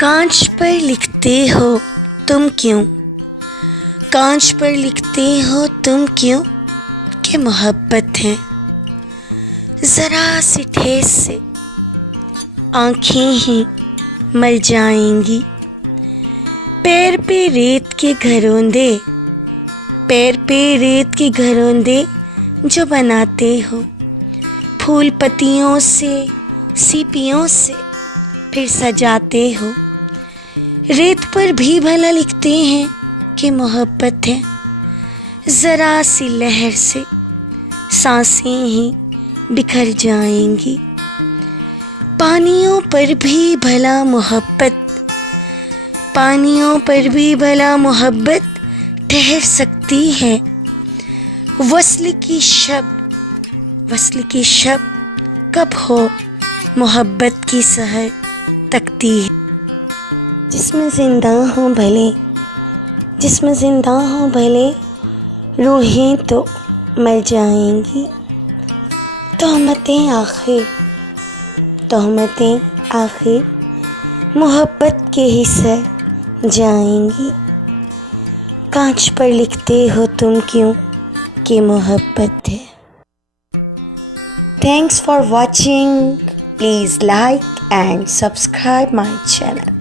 कांच पर लिखते हो तुम क्यों, कांच पर लिखते हो तुम क्यों कि मोहब्बत है। ज़रा सी ठेस से आँखें ही मर जाएंगी। पैर पे रेत के घरोंदे, पैर पे रेत के घरोंदे जो बनाते हो, फूल पत्तियों से सीपियों से फिर सजाते हो। रेत पर भी भला लिखते हैं कि मोहब्बत है। ज़रा सी लहर से सांसें ही बिखर जाएंगी। पानियों पर भी भला मोहब्बत, पानियों पर भी भला मोहब्बत ठहर सकती है। वस्ल की शब, वस्ल की शब कब हो मोहब्बत की सहर तकती है। जिस्म ज़िंदा हो भले, जिस्म ज़िंदा हो भले, रूहें तो मर जाएंगी। तहमतें आखिर, तहमतें आखिर मोहब्बत के ही सर जाएंगी। कांच पर लिखते हो तुम क्यों कि मोहब्बत है। Thanks for watching. Please like and subscribe my channel.